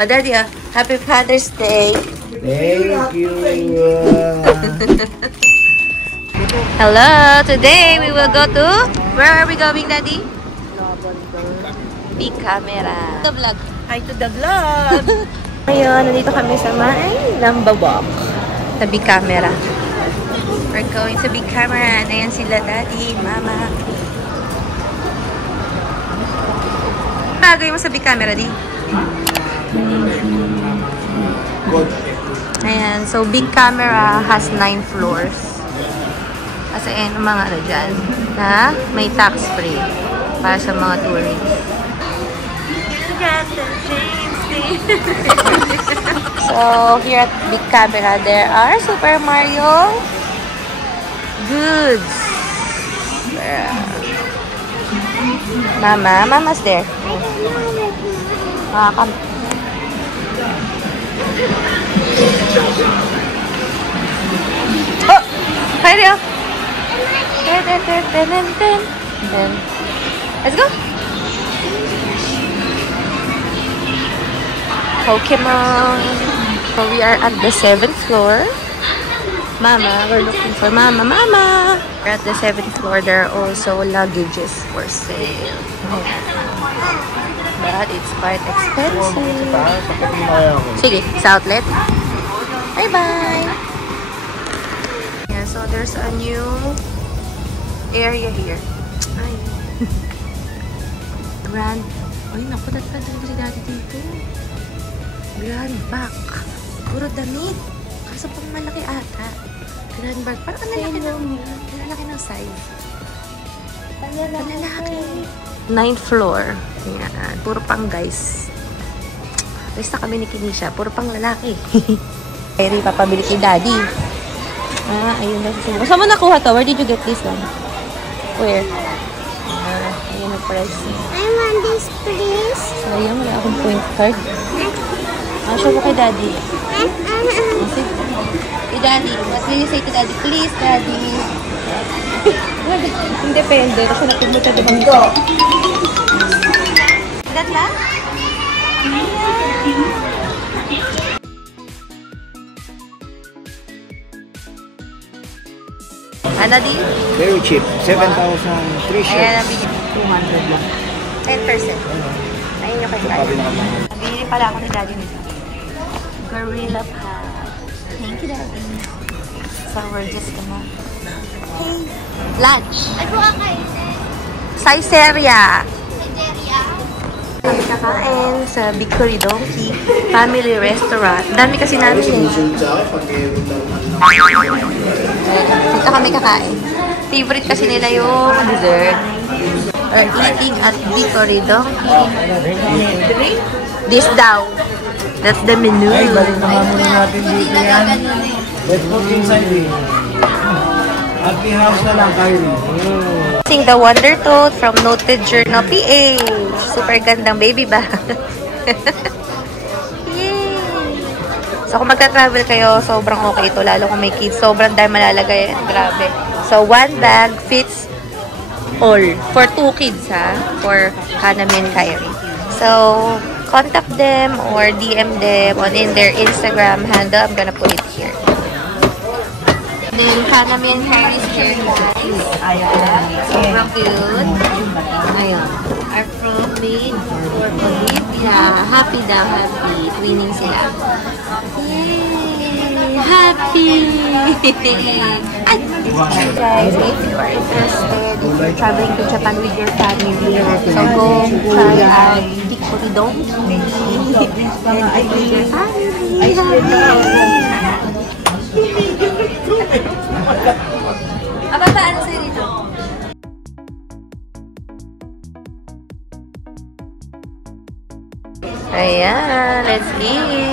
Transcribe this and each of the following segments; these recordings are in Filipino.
Oh, Daddy, Happy Father's Day. Thank you. Hello, today we will go to... Where are we going, Daddy? Big Camera. The vlog. Hi to the vlog. Ngayon, nandito kami sa may Lambawak. Sa Big Camera. We're going to Big Camera. Ayan sila, Daddy, Mama. Gagawin mo sa Big Camera, Di? Ayan, so Big Camera has 9 floors. Kasi ayan ang mga ano dyan, na may tax free para sa mga tourists. So, here at Big Camera, there are Super Mario goods. Mama's there. Come. Oh! Hi, Rio! Let's go! Pokemon! So we are at the 7th floor. Mama, we're looking for Mama. We're at the 7th floor. There are also luggages for sale. But it's quite expensive. Sige, sa outlet. Bye-bye! Yeah, so there's a new area here. Ay. Grand. Ay, naku, datad si Daddy dito. Grand Back. Puro damit. Kaso pang malaki ata. Grand Back. Parang lalaki ng size. Lalaki. 9th floor. Ayan. Puro pang guys. Basta kami ni Kinisha. Puro pang lalaki. Kaya papabili kay Daddy. Ayun na. Saan mo nakuha to? Where did you get this one? Where? Ayun ang price. I want this, please. Sayang, wala akong point card. Show ko kay Daddy. Kay Daddy. What will you say to Daddy? Please, Daddy. Independent. Kasi napumunta diba ito? That lang? Ano di? Very cheap. 7,003 shirts. Ayan, 200 lang. 10%. Ayun yung kay Daddy. Bili pala ako ni Daddy nito. Gorilla Pad. Thank you, Daddy. So, we're just gonna... Hey! Lunch! Ano ang kain? Saizeriya! Kami kakain sa Bicuri Donkey Family Restaurant. Dami kasi namin eh. Dito kami kakain. Favorite kasi nila yung dessert. Or eating at Bicuri Donkey. This daw. That's the menu. Ay, balik naman muna natin dito yan. Let's go inside eh. Happy house na lang, Kylie. Sing the Wonder Toad from Noted Journal PH. Super gandang baby bag. Yay! So kung magta-travel kayo, sobrang okay ito. Lalo kung may kids, sobrang dahil malalagay. Grabe. So one bag fits all. For 2 kids ha. For Hanami and Kyrie. So contact them or DM them in their Instagram handle. I'm gonna put it here. Then, Hanami and Kyrie's hair, guys. Sobrang cute. Ayun. Are from made for Olivia. Happy daw, happy. Twinning sila. Yay! Happy! Guys, if you are interested, if you're traveling to Japan with your family, so go try out Bicuri Donkey. And with your family. Paano sa'yo dito? Ayan, let's eat!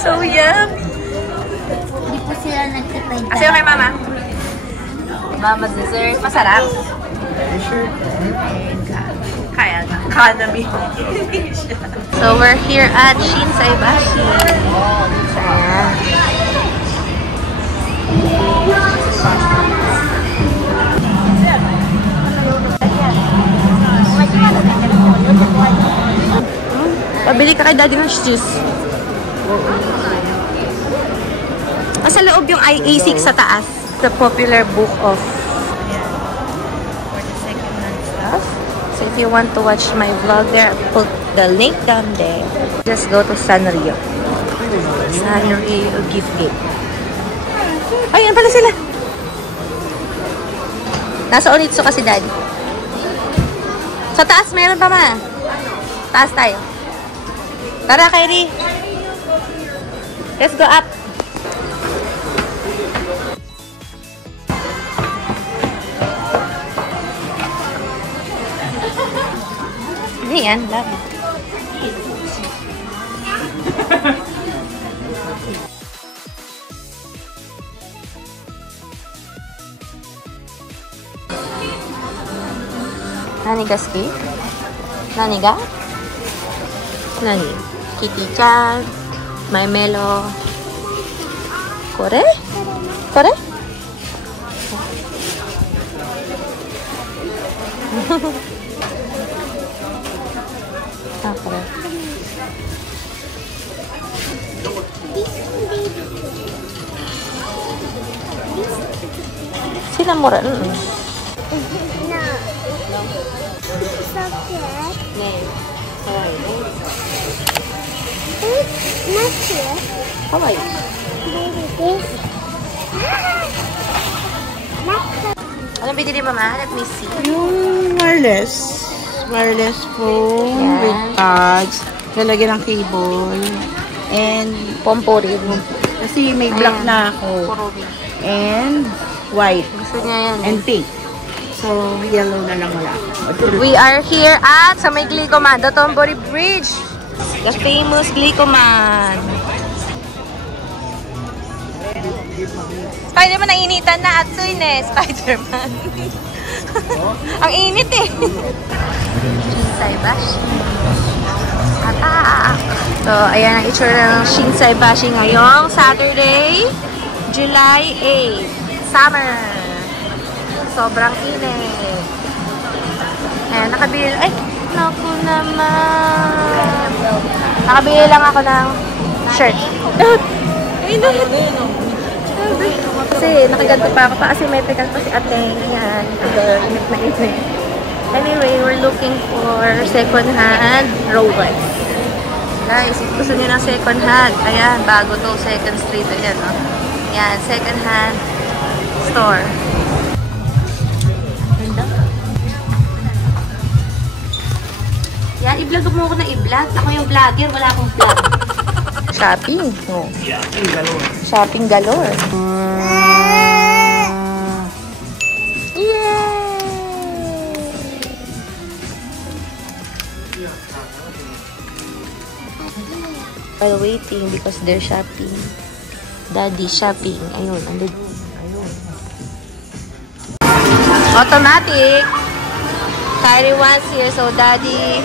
So yummy! Hindi po sila nagtipay. Kasi yung kay Mama? Mama's dessert. Masarap. Kaya na. Hanami. So, we're here at Shinsaibashi. Ayan. Bili ka kay daddy ng shoes. Sa loob yung A6 sa taas. The popular book of for the second-hand stuff. So if you want to watch my vlog there, I'll put the link down there. Just go to Sanrio. Sanrio gift gate. Ayun pala sila. Nasa Onitsu kasi daddy. Sa taas meron pa ma. Taas tayo. Tara Kyrie. Let's go up. Ano yan? Love. Nani ga suki? Nani ga? Nani? Kitty-chan, My Melo. Kore? Kore? Ah, kore. Sila mura. No. It's okay. It's not here. Hawaii. Maybe this. Anong binili mama? Let me see. Yung wireless. Wireless phone Yan. with pads. Lalagyan ng cable. And Pomporin. kasi may black na ako. Porobi. And white. Gusto niya yan. And pink. So, yellow na lang wala. We are here at sa may Glicoman, the Tombori Bridge. The famous Glicoman. Spider-Man, nainitan na at Atsuine, Spider-Man. Ang init eh. Shinsai Bashi. Attack! So, ayan ang itsura ng Shinsai Bashi ngayong Saturday, July 8. Summer. Sobrang init. Ayan, nakabili. Ay, naku naman. Nakabili lang ako ng shirt. Ay, no. Kasi nakaganto pa ako kasi may pekas pa si ate. Ayan. Init na init. Anyway, we're looking for second-hand Rolex. Guys, if gusto niyo ng second-hand, ayan, bago to, Second Street. Ayan, no? Ayan, second-hand store. Yan, i-vlog mo ako na i-vlog. Ako yung vlogger, wala akong vlog. Shopping. Oh. Shopping galore. Shopping galore. Yay! While waiting because they're shopping. Daddy shopping. Ayun, andun. Ayun. Automatic. Kyrie wants here, so daddy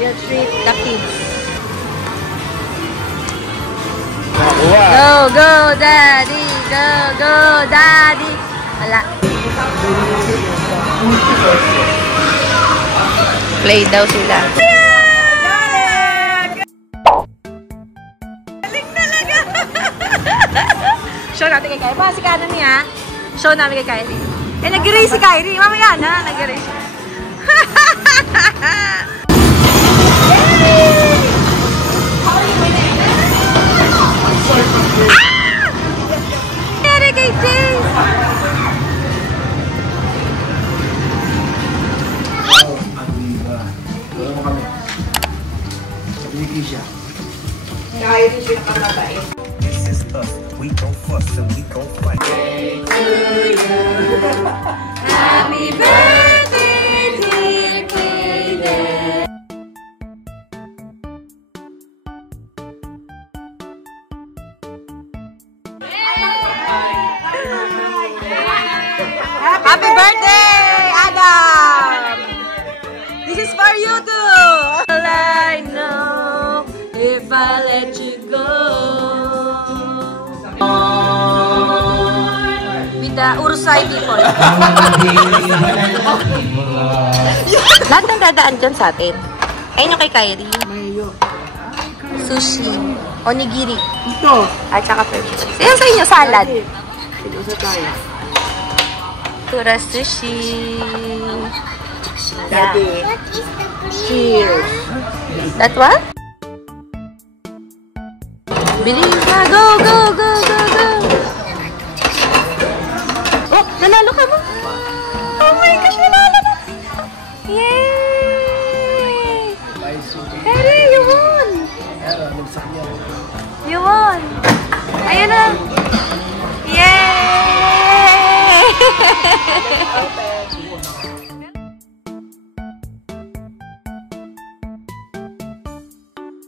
will treat the kids. Go, go, daddy! Go, go, daddy! Wala. Play daw sila. Galing talaga! Show natin kay Kyrie. Pa, si Kanan niya. Show namin kay Kyrie. Eh, nag-race si Kyrie. Mamaya na, nag-race siya. Nangyari kay Jace? Wala mo kami. Sabiki siya. This is us. We gon' fuss and we gon' fight. Happy birthday, dear Kaden. Happy birthday, Adam! This is for you too! All I know, if I let you go. With the Ursay people. Lahat ng dadaan dyan sa atin. Ayun yung kay Kyrie. sushi, onigiri, Ito. at saka french fries. Ayan sa inyo, salad. Ito sa tayo. Tura sushi. Daddy. What is the green? Cheers. That one? Bilis na! Go, go, go, go, go! Oh, nanalo ka mo! Oh my gosh, nanalo ka! Yay! Harry, you won! You won! Ayun na! Yay!